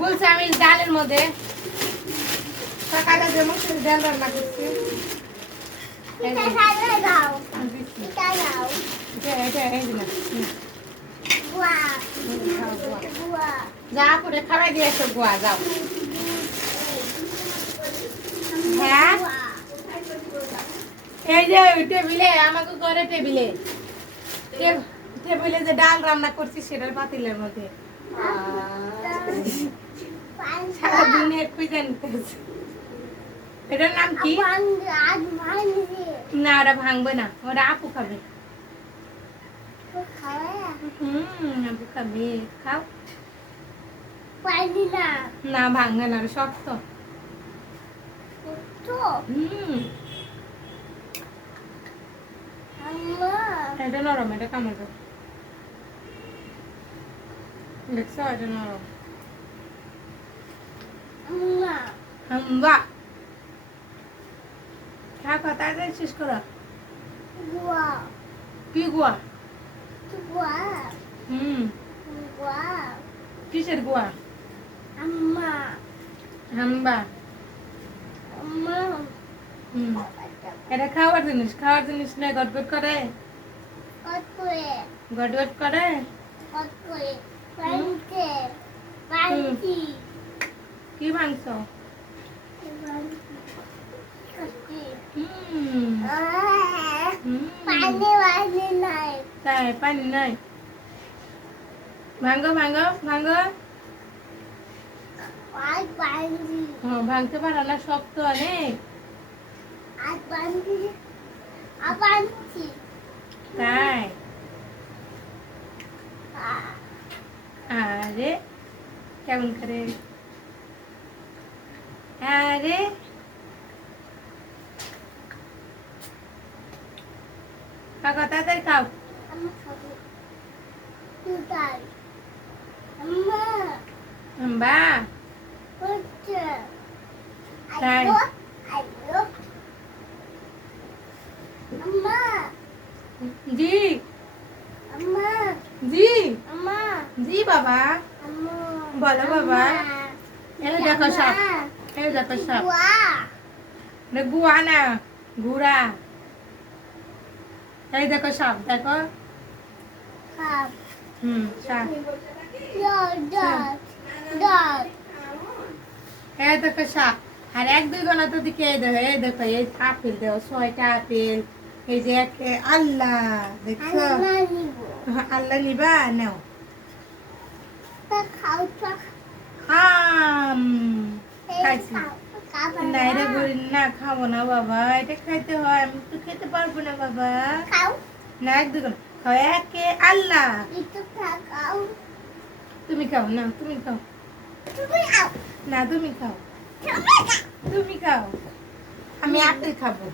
গুলশামিল ডালের মধ্যে সকালে যে মুসুর ডাল রান্না করছি যা করে খাওয়াই দিয়েছো গোয়া যাও। হ্যাঁ এই যে টেবিলে আমাকে করে টেবিলে টেবিলে যে ডাল রান্না করছি সেটার পাতিলের মধ্যে সারাদিন একই জানতেছে। এটার নাম কি? না ওরা ভাঙবে না, ওরা আপু খাবে। আপু খাবে, খাও। না ভাঙবে না, শক্ত। এটা নরম, এটা কামড় দেখছো, এটা নরম। খা তাড়াতাড়ি শেষ করো। কি গুয়া? কিসের গুয়া? হাম্বা। এটা খাওয়ার জিনিস, খাওয়ার জিনিস না। গটগট করে, গটগট করে। কি মাংস? তাই পানি নাই? ভাঙ্গো ভাঙ্গো ভাঙ্গো। ভাঙতে পারো না, শক্ত অনেক। তাই? আরে কেমন করে? আরে কাকা তাড়াতাড়ি খাও। বা তাই? জি জি জি বাবা বলো বাবা। এই দেখো সাপ, এই দেখো সাপ। গুয়া না, ঘুরা। এই দেখো সাপ, দেখো। সাপ। এই দেখো সাপ। আর এক দুই গোনা তো দিকে এই দেখো, এই দেখো এই আপেল দেখো, 6টা আপেল। এই যে আল্লাহ, দেখছো? আল্লাহ নিবা নাও। না খাবো না বাবা, এটা খাইতে হয়, আমি তো খেতে পারবো না বাবা। না এক দুই গোনা খাও, একে আল্লাহ। তুমি খাও না, তুমি খাও না, তুমি খাও, তুমি খাও। আমি আপেল খাবো।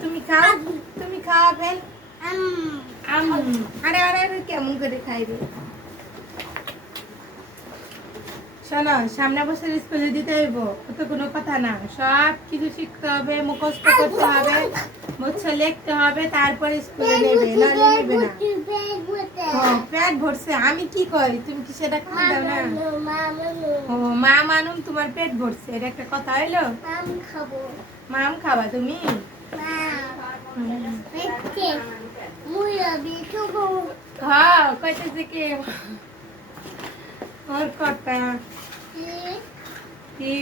তুমি খাও, তুমি খাও আপেল। আরে আরে আরে কেমন করে খাই রে। শোনো, সামনে বছর স্কুলে দিতে হইব, তো কোনো কথা না। সব কিছু শিখতে হবে, মুখস্থ করতে হবে, বুঝছো, লিখতে হবে, তারপর স্কুলে নেবে, নাহলে নেবে না। পেট ভরছে, আমি কি করি? তুমি কি সেটা খাই দাও না? ও মা মানুম, তোমার পেট ভরছে, এটা একটা কথা হইলো? মাম খাবা তুমি? হ্যাঁ কইতেছে কি ওর কথা কি?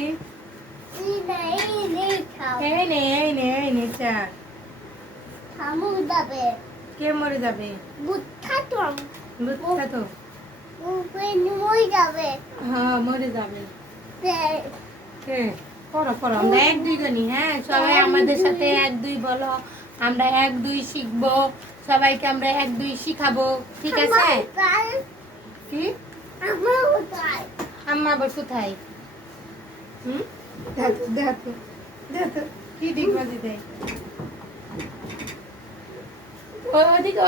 এই নে চা। কে মরে যাবে? হ্যাঁ মরে যাবে। পড়ো পড়ো, আমরা এক দুই জানি। হ্যাঁ সবাই আমাদের সাথে এক দুই বলো, আমরা এক দুই শিখবো, সবাইকে আমরা এক দুই শিখাবো, ঠিক আছে? কি আম্মা আবার কোথায়? দেখো দেখো দেখো কি দিক বাজি দেয় ওদিকে।